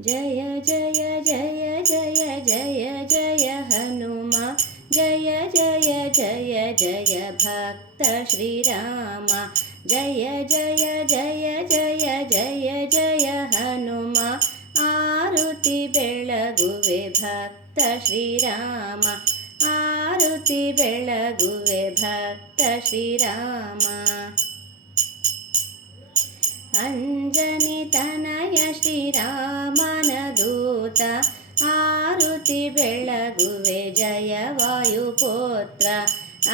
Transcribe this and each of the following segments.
जय जय जय जय जय जय हनुमा जय जय जय जय भक्त श्रीराम जय जय जय जय जय जय हनुमा आरुति बेळगुवे भक्त श्रीराम आरुति बेळगुवे भक्त श्रीराम अञ्जनि तनय श्रीरामन दूत आरुति बेळगुवे जय वायुपुत्र।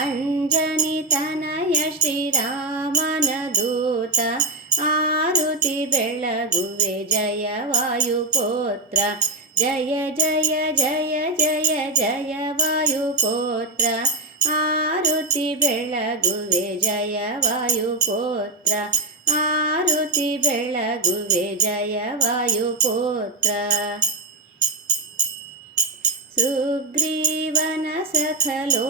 अञ्जनि तनय श्रीरामन दूत आरुति बेळगुवे जय वायुपुत्र। जय जय जय जय जय वायुपुत्र आरुति बेळगुवे जय वायुपुत्र जय वायुपुत्र सुग्रीवन सखलोकोद्धारक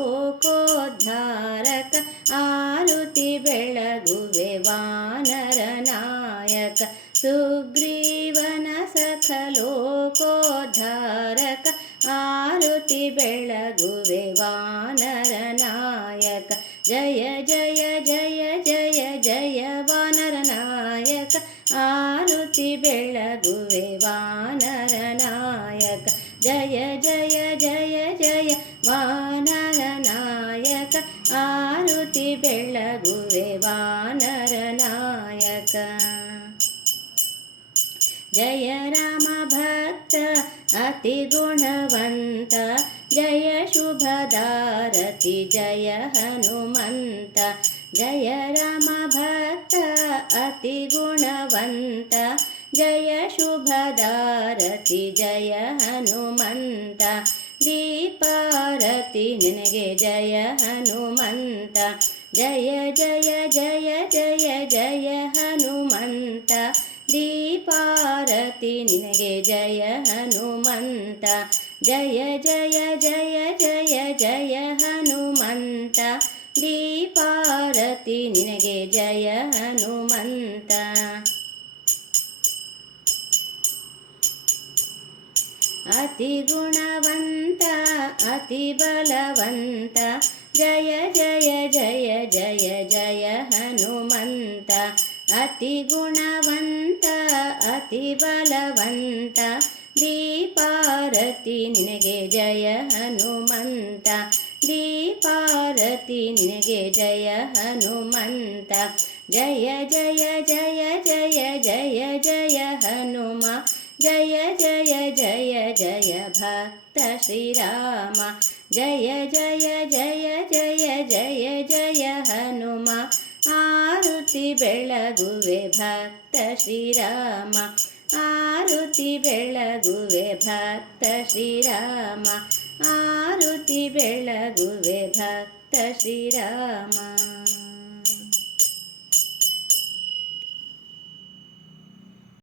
आरुति बेळगुवे वानरनायक सुग्रीवन सखलोकोद्धारक आरुति बेळगुवे वानरनायक जय जय जय जय जय वानरनायक आरुति जय जय जय जय वानरनायक। आरुति बेळगुवे वानरनायक। जय राम भक्त अतिगुणवन्त जय शुभदारति जय हनुमन्त। जय राम भक्त अतिगुणवन्त जय शुभदारति जय हनुमन्त। दीपारति निनगे जय हनुमन्त। जय जय जय जय जय हनुमन्त। दीपारति निनगे जय हनुमन्त। जय जय जय जय जय हनुमन्त। दीपारति निनगे जय अतिगुणवन्त अतिबलवन्त। जय जय जय जय जय हनुमन्त। अतिगुणवन्त अतिबलवन्त। दीपारति निनगे जय हनुमन्त। दीपारति निनगे जय हनुमन्त। जय जय जय श्रीराम। जय जय जय जय जय जय हनुमा। आरुति बेळगुवे भक्त श्रीराम। आरुति बेळगुवे भक्त श्रीराम। आरुति बेळगुवे भक्त श्रीराम